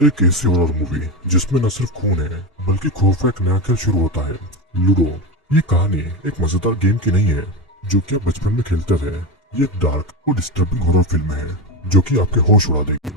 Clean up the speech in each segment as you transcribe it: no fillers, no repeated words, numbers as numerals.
एक ऐसी horror movie जिसमें न सिर्फ खून है बल्कि खौफ का एक नया खेल शुरू होता है। लूडो। ये कहानी एक मजेदार गेम की नहीं है जो कि आप बचपन में खेलते थे। ये एक डार्क और डिस्टर्बिंग हॉरर फिल्म है जो कि आपके होश उड़ा देगी।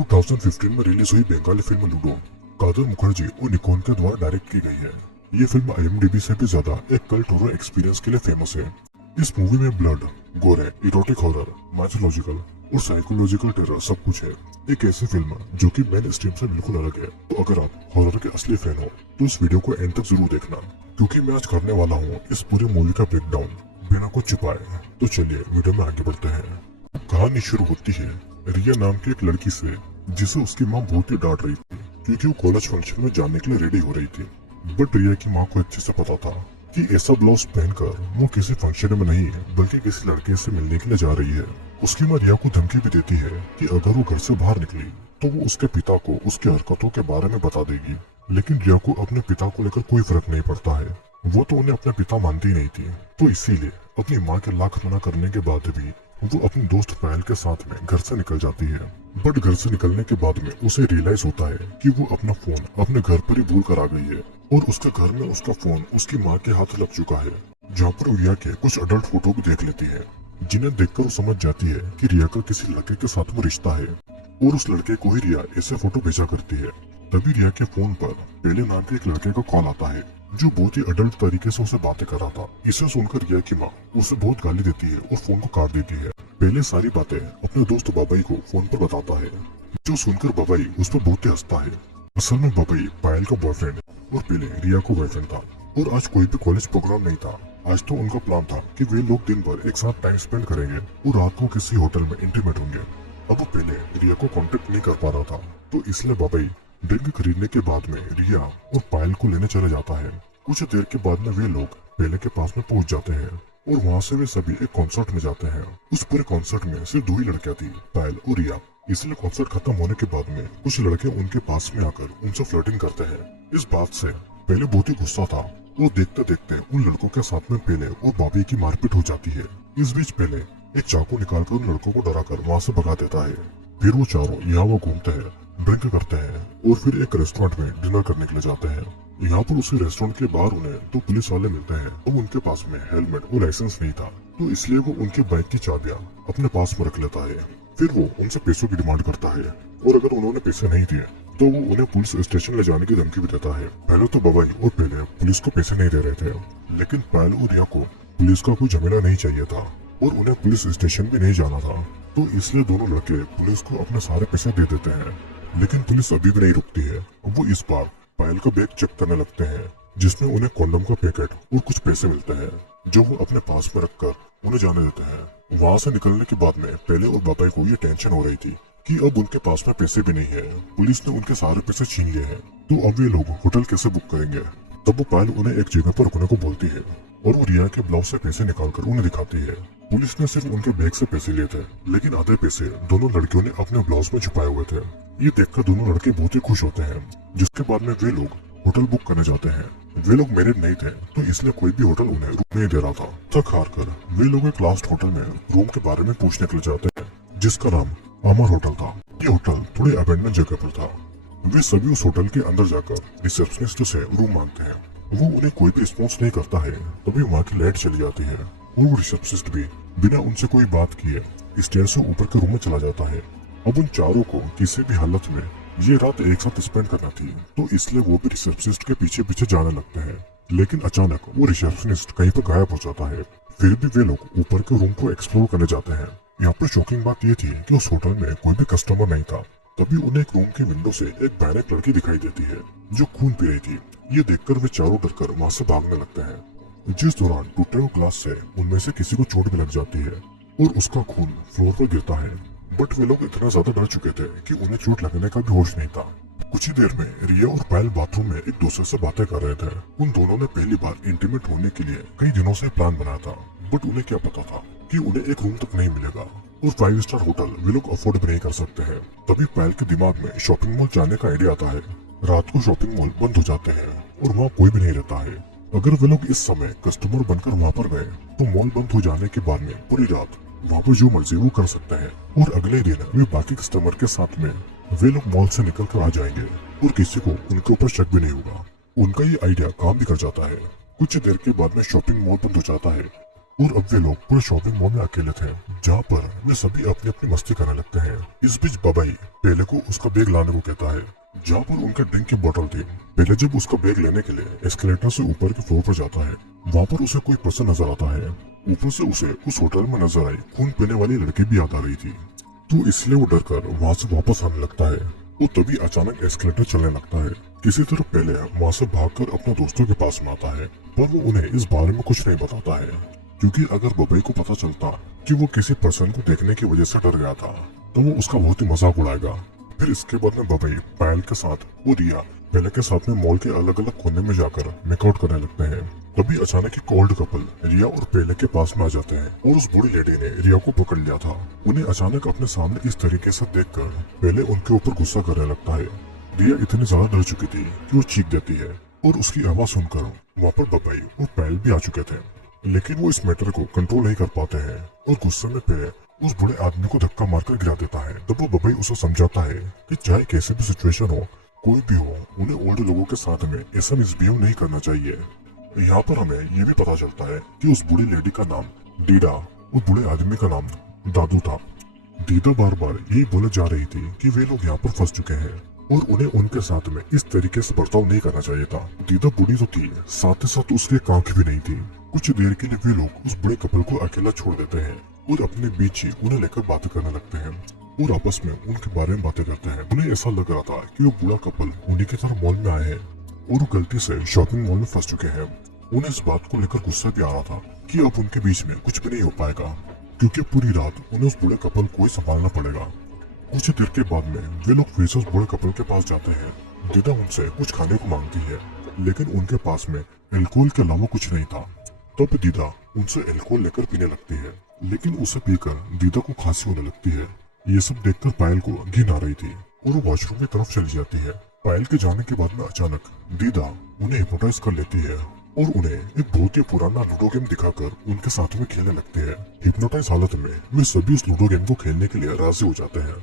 2015 में रिलीज हुई बंगाली फिल्म लूडो कादर मुखर्जी और निकोन के द्वारा डायरेक्ट की गई है। ये फिल्म IMDb से भी ज्यादा एक कल्ट हॉरर एक्सपीरियंस के लिए फेमस है। इस मूवी में ब्लड, गोरे, इरोटिक हॉरर, माइथोलॉजिकल और साइकोलॉजिकल टेरर सब कुछ है। एक ऐसी फिल्म जो कि मेन स्ट्रीम से बिल्कुल अलग है। तो अगर आप हॉरर के असली फैन हो तो इस वीडियो को एंड तक जरूर देखना, क्योंकि मैं आज करने वाला हूँ इस पूरी मूवी का ब्रेकडाउन बिना कुछ छुपाए। तो चलिए वीडियो में आगे बढ़ते हैं। कहानी शुरू होती है रिया नाम की एक लड़की से, जिसे उसकी माँ बहुत ही डांट रही थी क्योंकि वो कॉलेज फंक्शन में जाने के लिए रेडी हो रही थी। बट रिया की माँ को अच्छे से पता था कि ऐसा ब्लाउज पहनकर वो किसी फंक्शन में नहीं बल्कि किसी लड़के से मिलने के लिए जा रही है। उसकी माँ रिया को धमकी भी देती है कि अगर वो घर से बाहर निकली तो वो उसके पिता को उसकी हरकतों के बारे में बता देगी। लेकिन रिया को अपने पिता को लेकर कोई फर्क नहीं पड़ता है। वो तो उन्हें अपना पिता मानती ही नहीं थी, तो इसीलिए अपनी माँ के लाख मना करने के बाद भी वो अपनी दोस्त पायल के साथ में घर से निकल जाती है। बट घर से निकलने के बाद में उसे रियलाइज होता है कि वो अपना फोन अपने घर पर ही भूल कर आ गई है और उसके घर में उसका फोन उसकी माँ के हाथ लग चुका है, जहाँ पर रिया के कुछ अडल्ट फोटो भी देख लेती है, जिन्हें देखकर वो समझ जाती है कि रिया का किसी लड़के के साथ में रिश्ता है और उस लड़के को ही रिया ऐसे फोटो भेजा करती है। तभी रिया के फोन पर पहले नाम के एक लड़के का कॉल आता है जो बहुत ही अडल्ट तरीके से उसे बातें कर रहा था। इसे सुनकर रिया की माँ उसे बहुत गाली देती है और फोन को काट देती है। पहले सारी बातें अपने दोस्त बाबाई को फोन पर बताता है, जो सुनकर बाबाई उस पर बहुत ही हंसता है। असल में बाबाई पायल का बॉयफ्रेंड और पहले रिया को बॉयफ्रेंड था और आज कोई भी कॉलेज प्रोग्राम नहीं था। आज तो उनका प्लान था कि वे लोग दिन भर एक साथ टाइम स्पेंड करेंगे और रात को किसी होटल में इंटीमेट होंगे। अब वो पहले रिया को कांटेक्ट नहीं कर पा रहा था, तो इसलिए बाबाई ड्रिंक खरीदने के बाद में रिया और पायल को लेने चले जाता है। कुछ देर के बाद में वे लोग पहले के पास में पहुंच जाते हैं और वहाँ से वे सभी एक कॉन्सर्ट में जाते हैं। उस पूरे कॉन्सर्ट में सिर्फ 2 ही लड़कियां थी, पायल और रिया। इसलिए कॉन्सर्ट खत्म होने के बाद में कुछ लड़के उनके पास में आकर उनसे फ्लर्टिंग करते हैं। इस बात से पहले बहुत ही गुस्सा था और देखते देखते उन लड़कों के साथ में पहले और बाबी की मारपीट हो जाती है। इस बीच पहले एक चाकू निकालकर उन लड़कों को डराकर वहाँ से भगा देता है। फिर वो चारों यहाँ वो घूमते हैं, ड्रिंक करते हैं और फिर एक रेस्टोरेंट में डिनर करने के लिए जाते हैं। यहाँ पर उसी रेस्टोरेंट के बाहर उन्हें 2 पुलिस वाले मिलते हैं। अब उनके पास में हेलमेट और लाइसेंस नहीं था, तो इसलिए वो उनके बाइक की चाबियां अपने पास में रख लेता है। फिर वो उनसे पैसों की डिमांड करता है और अगर उन्होंने पैसे नहीं दिए तो वो उन्हें पुलिस स्टेशन ले जाने की धमकी भी देता है। पहले तो बबाई और पहले पुलिस को पैसे नहीं दे रहे थे, लेकिन पायल और रिया को पुलिस का कोई झमेला नहीं चाहिए था और उन्हें पुलिस स्टेशन भी नहीं जाना था, तो इसलिए दोनों लड़के पुलिस को अपने सारे पैसे दे देते हैं। लेकिन पुलिस अभी भी नहीं रुकती है। वो इस बार पायल का बैग चेक करने लगते हैं, जिसमें उन्हें कॉन्डम का पैकेट और कुछ पैसे मिलते हैं, जो वो अपने पास में रखकर उन्हें जाने देते हैं। वहाँ से निकलने के बाद में पहले और बाबाई को ये टेंशन हो रही थी कि अब उनके पास में पैसे भी नहीं है, पुलिस ने उनके सारे पैसे छीन लिए हैं, तो अब ये लोग होटल कैसे बुक करेंगे। तब वो पायल उन्हें एक जगह पर रुकने को बोलती है और वो रिया के ब्लाउज से पैसे निकालकर उन्हें दिखाती है। पुलिस ने सिर्फ उनके बैग से पैसे लिए थे, लेकिन आधे पैसे दोनों लड़कियों ने अपने ब्लाउज में छुपाए हुए थे। ये देखकर दोनों लड़के बहुत ही खुश होते हैं, जिसके बाद में वे लोग होटल बुक करने जाते हैं। वे लोग मैरिड नहीं थे, तो इसलिए कोई भी होटल उन्हें रूम नहीं दे रहा था। थक हार कर वे लोग एक लास्ट होटल में रूम के बारे में पूछने के लिए जाते हैं, जिसका नाम अमर होटल था। ये होटल थोड़ी अबेंडन जगह पर था। वे सभी उस होटल के अंदर जाकर रिसेप्शनिस्ट से रूम मांगते हैं। वो उन्हें कोई भी रिस्पॉन्स नहीं करता है। तभी वहाँ की लाइट चली जाती है और वो रिसेप्शनिस्ट भी बिना उनसे कोई बात किए स्टेयर से ऊपर के रूम में चला जाता है। अब उन चारों को किसी भी हालत में ये रात एक साथ स्पेंड करना थी, तो इसलिए वो भी रिसेप्शनिस्ट के पीछे पीछे जाने लगते हैं। लेकिन अचानक वो रिसेप्शनिस्ट कहीं पर गायब हो जाता है। फिर भी वे लोग ऊपर के रूम को एक्सप्लोर करने जाते हैं। यहाँ पर शॉकिंग बात ये थी कि उस होटल में कोई भी कस्टमर नहीं था। तभी उन्हें एक रूम की विंडो से एक भयानक लड़की दिखाई देती है जो खून पी रही थी। ये देखकर वे चारों डरकर वहाँ से भागने लगते हैं। जिस दौरान टूटे हुए ग्लास से उनमें से किसी को चोट भी लग जाती है और उसका खून फ्लोर पर गिरता है। बट वे लोग इतना ज्यादा डर चुके थे कि उन्हें चोट लगने का भी होश नहीं था। कुछ ही देर में रिया और पायल बाथरूम में एक दूसरे से बातें कर रहे थे। उन दोनों ने पहली बार इंटीमेट होने के लिए कई दिनों से प्लान बनाया था, बट उन्हें क्या पता था कि उन्हें एक रूम तक नहीं मिलेगा और 5 स्टार होटल वे लोग अफोर्ड भी नहीं कर सकते हैं। तभी पायल के दिमाग में शॉपिंग मॉल जाने का आइडिया आता है। रात को शॉपिंग मॉल बंद हो जाते हैं और वहाँ कोई भी नहीं रहता है। अगर वे लोग इस समय कस्टमर बनकर वहाँ पर गए तो मॉल बंद हो जाने के बाद में पूरी रात वहाँ पर जो मर्जी वो कर सकते हैं और अगले दिन वे बाकी कस्टमर के साथ में वे लोग मॉल से निकल कर आ जाएंगे और किसी को उनके ऊपर शक भी नहीं होगा। उनका ये आइडिया काम भी कर जाता है। कुछ देर के बाद में शॉपिंग मॉल बंद हो जाता है और अब वे लोग पूरे शॉपिंग मॉल में अकेले थे, जहाँ पर वे सभी अपनी अपनी मस्ती करने लगते हैं। इस बीच बबाई पेले को उसका बैग लाने को कहता है, जहाँ पर उनका ड्रिंक की बोतल थी। पेले जब उसका बैग लेने के लिए एस्केलेटर से ऊपर के फ्लोर पर जाता है, वहाँ पर उसे कोई पर्सन नजर आता है। ऊपर से उसे उस होटल में नजर आई खून पीने वाली लड़की भी याद आ रही थी, तो इसलिए वो डरकर वहाँ से वापस आने लगता है। वो तभी अचानक एस्केलेटर चलने लगता है। किसी तरह पहले वहाँ से भागकर अपने दोस्तों के पास में आता है, पर वो उन्हें इस बारे में कुछ नहीं बताता है, क्योंकि अगर बबई को पता चलता कि वो किसी पर्सन को देखने की वजह से डर गया था, तो वो उसका बहुत ही मजाक उड़ाएगा। फिर इसके बाद में बबई पायल के साथ वो रिया पहले के साथ में मॉल के अलग अलग कोने में जाकर मेकआउट करने लगते हैं। तभी अचानक एक ओल्ड कपल रिया और पहले के पास में आ जाते हैं और उस बूढ़ी लेडी ने रिया को पकड़ लिया था। उन्हें अचानक अपने सामने इस तरीके से देखकर पहले उनके ऊपर गुस्सा करने लगता है। रिया इतनी ज्यादा डर चुकी थी कि वो चीख देती है और उसकी आवाज सुनकर वहाँ पर बबई और पायल भी आ चुके थे, लेकिन वो इस मैटर को कंट्रोल नहीं कर पाते हैं और गुस्से में पहले उस बूढ़े आदमी को धक्का मारकर गिरा देता है। तब वो बबई उसे समझाता है कि चाहे कैसे भी सिचुएशन हो, कोई भी हो, उन्हें ओल्ड लोगों के साथ में ऐसा मिसबिहेव नहीं करना चाहिए। यहाँ पर हमें ये भी पता चलता है कि उस बूढ़ी लेडी का नाम डीडा और बूढ़े आदमी का नाम दादू था। दीदा बार बार यही बोले जा रही थी कि वे लोग यहाँ पर फंस चुके हैं और उन्हें उनके साथ में इस तरीके से बर्ताव नहीं करना चाहिए था। दीदा बूढ़ी तो थी, साथ ही साथ उसकी एक आंख भी नहीं थी। कुछ देर के लिए वे लोग उस बड़े कपल को अकेला छोड़ देते हैं और अपने बीच ही उन्हें लेकर बातें करने लगते हैं और आपस में उनके बारे में बातें करते हैं। उन्हें ऐसा लग रहा था कि वो बूढ़ा कपल उन्हीं की तरह मॉल में आए हैं और वो गलती से शॉपिंग मॉल में फंस चुके हैं। उन्हें इस बात को लेकर गुस्सा भी आ रहा था कि अब उनके बीच में कुछ भी नहीं हो पाएगा, क्योंकि पूरी रात उन्हें उस बूढ़े कपल को ही संभालना पड़ेगा। कुछ देर के बाद में वे लोग फिर से उस बूढ़े कपल के पास जाते हैं। दीदा उनसे कुछ खाने को मांगती है, लेकिन उनके पास में अल्कोहल के अलावा कुछ नहीं था। तब दीदा उनसे अल्कोहल लेकर पीने लगती है, लेकिन उसे पीकर दीदा को खांसी होने लगती है। ये सब देखकर पायल को घिन आ रही थी और वो वॉशरूम की तरफ चली जाती है। पायल के जाने के बाद में अचानक दीदा उन्हें हिप्नोटाइज कर लेती है और उन्हें एक बहुत ही पुराना लूडो गेम दिखाकर उनके साथ में खेलने लगते हैं। हिप्नोटाइज हालत में वे सभी उस लूडो गेम को खेलने के लिए राजी हो जाते हैं,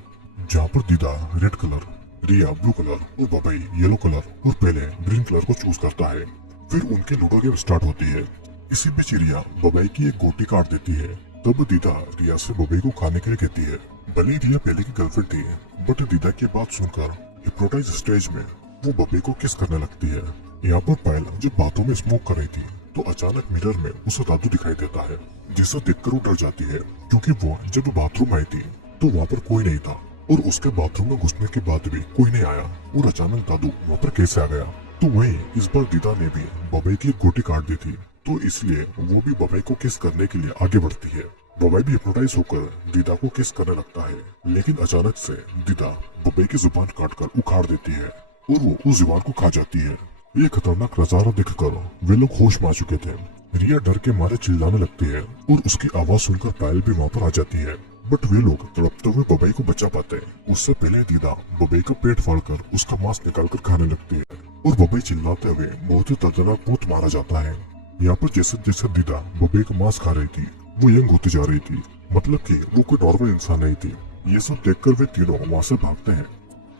जहाँ पर दीदा रेड कलर, रिया ब्लू कलर और बबई येलो कलर और पहले ग्रीन कलर को चूज करता है। फिर उनकी लूडो गेम स्टार्ट होती है। इसी बीच रिया बबई की एक गोटी काट देती है। तब दीदा रिया से बबई को खाने के लिए कहती है। भले रिया पहले की गर्लफ्रेंड थी, बट दीदा की बात सुनकर हिप्नोटाइज स्टेज में वो बबई को किस करने लगती है। यहाँ पर पायल जो बातों में स्मोक कर रही थी, तो अचानक मिरर में उसे दादू दिखाई देता है, जिसे देखकर वो डर जाती है, क्योंकि वो जब बाथरूम आई थी तो वहाँ पर कोई नहीं था और उसके बाथरूम में घुसने के बाद भी कोई नहीं आया और अचानक दादू वहाँ पर कैसे आ गया। तो वहीं इस बार दीदा ने भी बबई की एक गोटी काट दी थी, तो इसलिए वो भी बबई को किस करने के लिए आगे बढ़ती है। बबई भी हिप्नोटाइज होकर दीदा को किस करने लगता है, लेकिन अचानक से दीदा बबई की जुबान काटकर उखाड़ देती है और वो उस जुबान को खा जाती है। ये खतरनाक नजारा देखकर वे लोग होश में आ चुके थे। रिया डर के मारे चिल्लाने लगती है और उसकी आवाज सुनकर पायल भी वहाँ पर आ जाती है, बट वे लोग तड़पते हुए बबई को बचा पाते हैं। उससे पहले दीदा बबई का पेट फाड़कर उसका मांस निकालकर खाने लगती है और बबई चिल्लाते हुए बहुत ही दर्दनाक मौत मारा जाता है। यहाँ पर जैसे जैसे दीदा बबई का मांस खा रही थी, वो यंग होती जा रही थी, मतलब कि वो कोई नॉर्मल इंसान नहीं थी। ये सब देखकर वे तीनों वहाँ से भागते हैं,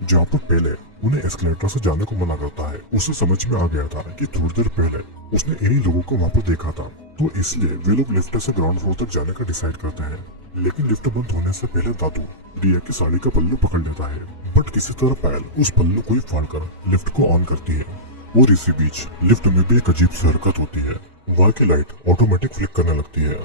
जहाँ पर पहले उन्हें एस्केलेटर से जाने को मना करता है। उसे समझ में आ गया था कि थोड़ी देर पहले उसने इन्हीं लोगों को वहाँ पर देखा था, तो इसलिए वे लोग लिफ्ट से ग्राउंड फ्लोर तक जाने का डिसाइड करते हैं। लेकिन लिफ्ट बंद होने से पहले दादू रिया की साड़ी का पल्लू पकड़ लेता है, बट किसी तरह पायल उस पल्लू को ही फाड़कर लिफ्ट को ऑन करती है और इसी बीच लिफ्ट में भी एक अजीब सी हरकत होती है। वहाँ की लाइट ऑटोमेटिक फ्लिक करने लगती है।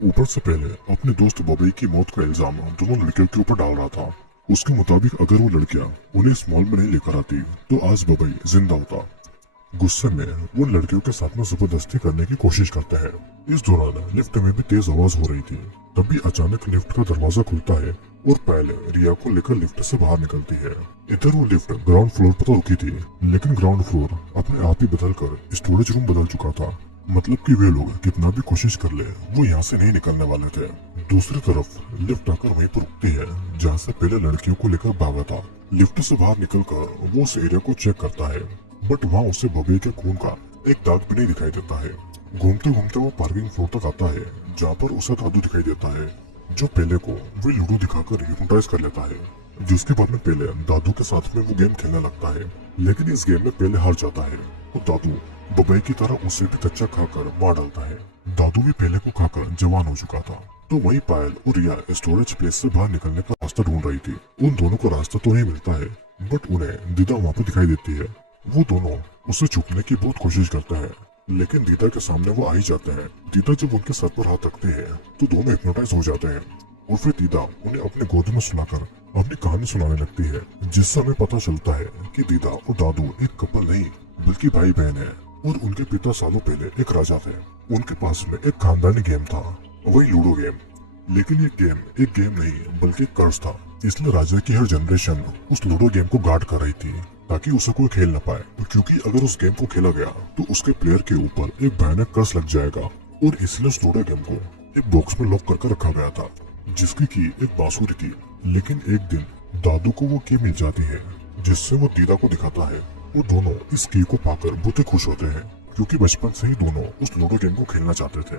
ऊपर से पहले अपने दोस्त बबई की मौत का इल्जाम दोनों लड़कियों के ऊपर डाल रहा था। उसके मुताबिक अगर वो लड़कियां उन्हें इस मॉल में नहीं लेकर आती तो आज बबई जिंदा होता। गुस्से में वो लड़कियों के साथ में जबरदस्ती करने की कोशिश करते हैं। इस दौरान लिफ्ट में भी तेज आवाज हो रही थी। तभी अचानक लिफ्ट का दरवाजा खुलता है और पायल रिया को लेकर लिफ्ट से बाहर निकलती है। इधर वो लिफ्ट ग्राउंड फ्लोर पर तो रुकी थी, लेकिन ग्राउंड फ्लोर अपने आप ही बदलकर स्टोरेज रूम बदल चुका था। मतलब कि वे लोग कितना भी कोशिश कर ले वो यहाँ से नहीं निकलने वाले थे। दूसरी तरफ लिफ्ट आकर वहीं पर रुकती है जहाँ से पहले लड़कियों को लेकर भागा था। लिफ्ट से बाहर निकलकर वो उस एरिया को चेक करता है, बट वहाँ उसे बबई के खून का एक दाग भी नहीं दिखाई देता है। घूमते घूमते वो पार्किंग फ्लोर तक आता है, जहाँ पर उसे दादू दिखाई देता है, जो पहले को वे लूडो दिखाकर हिप्नोटाइज कर लेता है। जिसके बाद में पहले दादू के साथ में वो गेम खेलने लगता है, लेकिन इस गेम में पहले हार जाता है और दादू बबई की तरह उसे भी कच्चा खाकर मार डालता है। दादू भी पहले को खाकर जवान हो चुका था। तो वही पायल और रिया स्टोरेज स्पेस से बाहर निकलने का रास्ता ढूंढ रही थी। उन दोनों को रास्ता तो नहीं मिलता है, बट उन्हें दीदा वहाँ पर दिखाई देती है। वो दोनों उसे छुपने की बहुत कोशिश करते हैं, लेकिन दीदा के सामने वो आ ही जाते हैं। दीदा जब उनके सर पर हाथ रखते हैं तो दोनों हिप्नोटाइज हो जाते हैं और फिर दीदा उन्हें अपने गोद में सुलाकर अपनी कहानी सुनाने लगती है, जिससे हमें पता चलता है कि दीदा और दादू एक कपल नहीं बल्कि भाई बहन है और उनके पिता सालों पहले एक राजा थे। उनके पास में एक खानदानी गेम था, वही लूडो गेम। लेकिन ये गेम एक गेम नहीं बल्कि एक कर्ज था, इसलिए राजा की हर जनरेशन उस लूडो गेम को गार्ड कर रही थी ताकि उसे कोई खेल न पाए, क्योंकि अगर उस गेम को खेला गया तो उसके प्लेयर के ऊपर एक भयानक कर्ज लग जाएगा। और इसलिए उस लूडो गेम को एक बॉक्स में लॉक करके रखा गया था, जिसकी की एक बांसुरी थी। लेकिन एक दिन दादू को वो की मिल जाती है, जिससे वो दीदा को दिखाता है। वो दोनों इस की को पाकर बहुत ही खुश होते हैं, क्योंकि बचपन से ही दोनों उस लूडो गेम को खेलना चाहते थे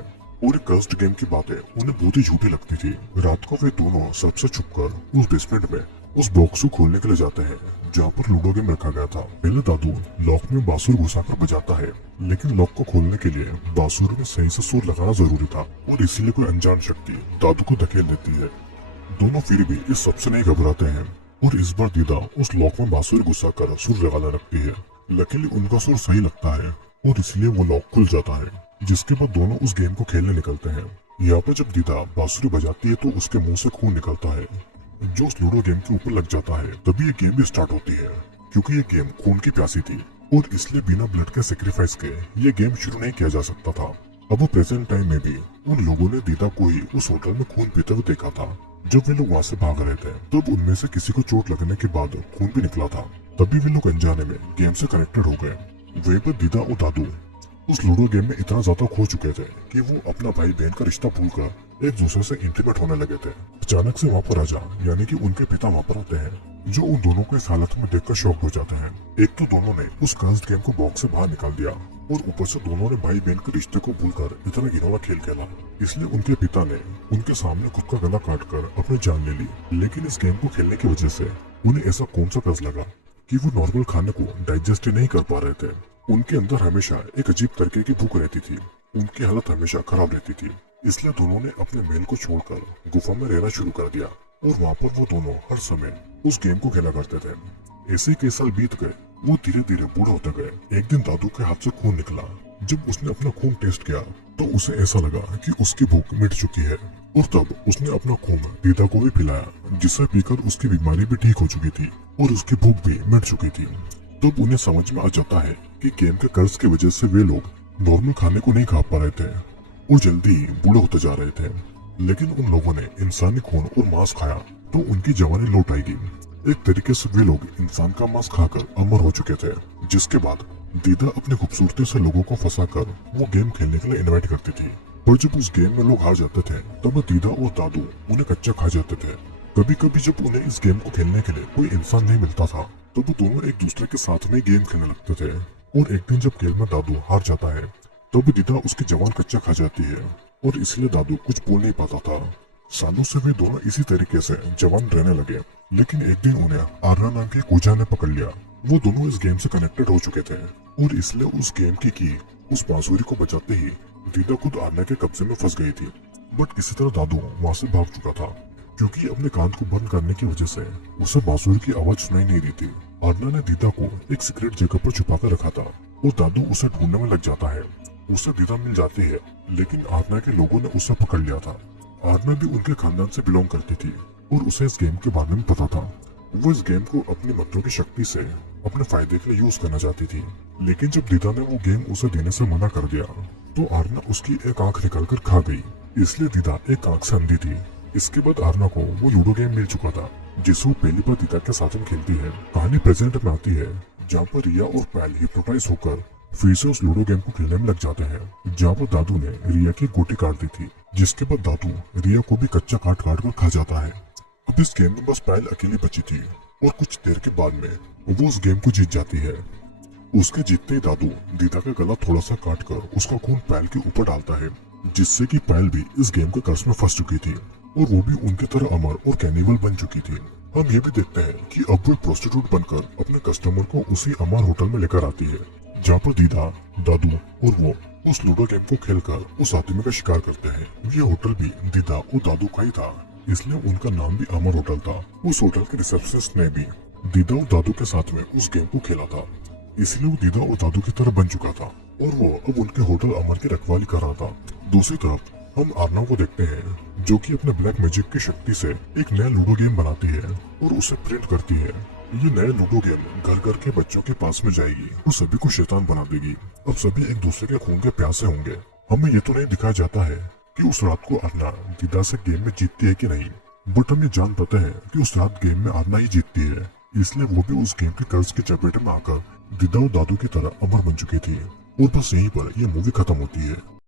और कर्स्ड गेम की बातें उन्हें बहुत ही झूठी लगती थी। रात को वे दोनों सबसे छुपकर उस बेसमेंट में उस बॉक्स को खोलने के लिए जाते हैं जहाँ पर लूडो गेम रखा गया था। पहले दादू लॉक में बांसुर घुसाकर बजाता है, लेकिन लॉक को खोलने के लिए बांसुर में सही से सुर लगाना जरूरी था और इसीलिए कोई अनजान शक्ति दादू को धकेल देती है। दोनों फिर भी इस सबसे नहीं घबराते हैं और इस बार दीदा उस लॉक में बांसुरी घुसाकर सुर लगाने लगती है। लकीली उनका सुर सही लगता है और इसलिए वो लॉक खुल जाता है, जिसके बाद दोनों उस गेम को खेलने निकलते हैं। यहाँ पर जब दीदा बांसुरी बजाती है तो उसके मुंह से खून निकलता है, जो उस लूडो गेम के ऊपर लग जाता है। तभी ये गेम भी स्टार्ट होती है, क्योंकि ये गेम खून की प्यासी थी और इसलिए बिना ब्लड के सेक्रीफाइस के ये गेम शुरू नहीं किया जा सकता था। अब प्रेजेंट टाइम में भी उन लोगों ने दीदा को ही उस होटल में खून पीते हुए देखा था। जब वे लोग वहाँ से भाग रहे थे तब उनमें से किसी को चोट लगने के बाद खून भी निकला था। तभी वे लोग अनजाने में गेम से कनेक्टेड हो गए। वहीं पर दीदा और दादू उस लूडो गेम में इतना ज्यादा खो चुके थे कि वो अपना भाई बहन का रिश्ता भूलकर एक दूसरे से इंटीमेट होने लगे थे। अचानक से वहाँ पर राजा यानी कि उनके पिता वहाँ पर आते हैं, जो उन दोनों को इस हालत में देखकर शॉक हो जाते हैं। एक तो दोनों ने उस कर्स्ड गेम को बॉक्स से बाहर निकाल दिया और ऊपर से दोनों ने भाई बहन के रिश्ते को भूलकर इतना घिनौना खेल खेला। इसलिए उनके पिता ने उनके सामने खुद का गला काटकर अपनी जान ले ली। लेकिन इस गेम को खेलने की वजह से उन्हें ऐसा कौन सा कर्ज लगा कि वो नॉर्मल खाने को डाइजेस्ट ही नहीं कर पा रहे थे। उनके अंदर हमेशा एक अजीब तरीके की भूख रहती थी, उनकी हालत हमेशा खराब रहती थी। इसलिए दोनों ने अपने महल को छोड़कर गुफा में रहना शुरू कर दिया और वहाँ पर वो दोनों हर समय उस गेम को खेला करते थे। ऐसे ही कई साल बीत गए, वो धीरे धीरे बूढ़ा होते गए। एक दिन दादू के हाथ से खून निकला। जब उसने अपना खून टेस्ट किया तो उसे ऐसा लगा कि उसकी भूख मिट चुकी है और तब उसने अपना खून दीदा को भी पिलाया, जिससे पीकर उसकी बीमारी भी ठीक हो चुकी थी और उसकी भूख भी मिट चुकी थी। तब उन्हें समझ में आ जाता है कि गेम के कर्ज की वजह से वे लोग नॉर्मल खाने को नहीं खा पा रहे थे और जल्दी ही बूढ़े होते जा रहे थे। लेकिन उन लोगों ने इंसानी खून और मांस खाया तो उनकी जवानी लौट आएगी। एक तरीके से वे लोग इंसान का मांस खाकर अमर हो चुके थे। जिसके बाद दीदा अपनी खूबसूरती से लोगों को फंसाकर वो गेम खेलने के लिए इनवाइट करती थी। पर जब उस गेम में लोग हार जाते थे तब दीदा और दादू उन्हें कच्चा खा जाते थे। कभी कभी जब उन्हें इस गेम को खेलने के लिए कोई इंसान नहीं मिलता था तो वो दोनों एक दूसरे के साथ में गेम खेलने लगते थे। और एक दिन जब गेम में दादू हार जाता है तब दीदा उसकी जवान कच्चा खा जाती है और इसलिए दादू कुछ बोल नहीं पाता था। सालों से वे दोनों इसी तरीके से जवान रहने लगे। लेकिन एक दिन उन्हें आर्ना नाम की कूजा ने पकड़ लिया। वो दोनों इस गेम से कनेक्टेड हो चुके थे और इसलिए उस गेम की उस बांसुरी को बचाते ही दीदा खुद आर्ना के कब्जे में फंस गई थी। बट किसी तरह दादू वहाँ से भाग चुका था, क्योंकि अपने कान को बंद करने की वजह से उसे बांसुरी की आवाज सुनाई नहीं रही थी। आर्ना ने दीदा को एक सीक्रेट जगह पर छुपा कर रखा था और दादू उसे ढूंढने में लग जाता है। उसे दीदा मिल जाती है, लेकिन आर्ना के लोगों ने उसे पकड़ लिया था। आर्ना भी उनके खानदान से बिलोंग करती थी और उसे इस गेम के बारे में पता था। वो इस गेम को अपनी मंत्रों की शक्ति से अपने फायदे के लिए यूज करना चाहती थी। लेकिन जब दीदा ने वो गेम उसे देने से मना कर दिया तो आर्ना उसकी एक आंख निकाल कर खा गई। इसलिए दीदा एक आंख से अंधी थी। इसके बाद आर्ना को वो लूडो गेम मिल चुका था, जिसे वो पहली बार दीदा के साथ में खेलती है। कहानी प्रेजेंट में आती है, जहाँ पर रिया और पायल हिप्नोटाइज होकर फिर से उस लूडो गेम को खेलने में लग जाते हैं, जहाँ पर दादू ने रिया की गोटी काट दी थी। जिसके बाद दादू रिया को भी कच्चा काट काट कर खा जाता है। अब इस गेम में बस पायल अकेली बची थी और कुछ देर के बाद में वो उस गेम को जीत जाती है। उसके जीतते ही दादू दीदा का गला थोड़ा सा काट कर उसका खून पायल के ऊपर डालता है, जिससे कि पायल भी इस गेम के कर्ज में फंस चुकी थी और वो भी उनकी तरह अमर और कैनिबल बन चुकी थी। हम ये भी देखते हैं कि अब वो एक प्रोस्टिट्यूट बनकर अपने कस्टमर को उसी अमर होटल में लेकर आती है, जहाँ पर दीदा, दादू और वो उस लूडो गेम को खेलकर उस आदमी का शिकार करते हैं। ये होटल भी दीदा और दादू का ही था, इसलिए उनका नाम भी अमर होटल था। उस होटल के रिसेप्शनिस्ट ने भी दीदा और दादू के साथ में उस गेम को खेला था, इसलिए वो दीदा और दादू की तरह बन चुका था और वो अब उनके होटल अमर की रखवाली कर रहा था। दूसरी तरफ हम आर्नव को देखते हैं, जो कि अपने ब्लैक मैजिक की शक्ति से एक नया लूडो गेम बनाती है और उसे प्रिंट करती है। ये नया लूडो गेम घर घर के बच्चों के पास में जाएगी और सभी को शैतान बना देगी। अब सभी एक दूसरे के खून के प्यासे होंगे। हमें ये तो नहीं दिखाया जाता है कि उस रात को आर्ना दीदा से गेम में जीतती है कि नहीं, बट हम ये जान पाते हैं कि उस रात गेम में आर्ना ही जीतती है, इसलिए वो भी उस गेम के कर्ज के चपेट में आकर दीदा और दादू की तरह अमर बन चुकी थी। और बस यहीं पर यह मूवी खत्म होती है।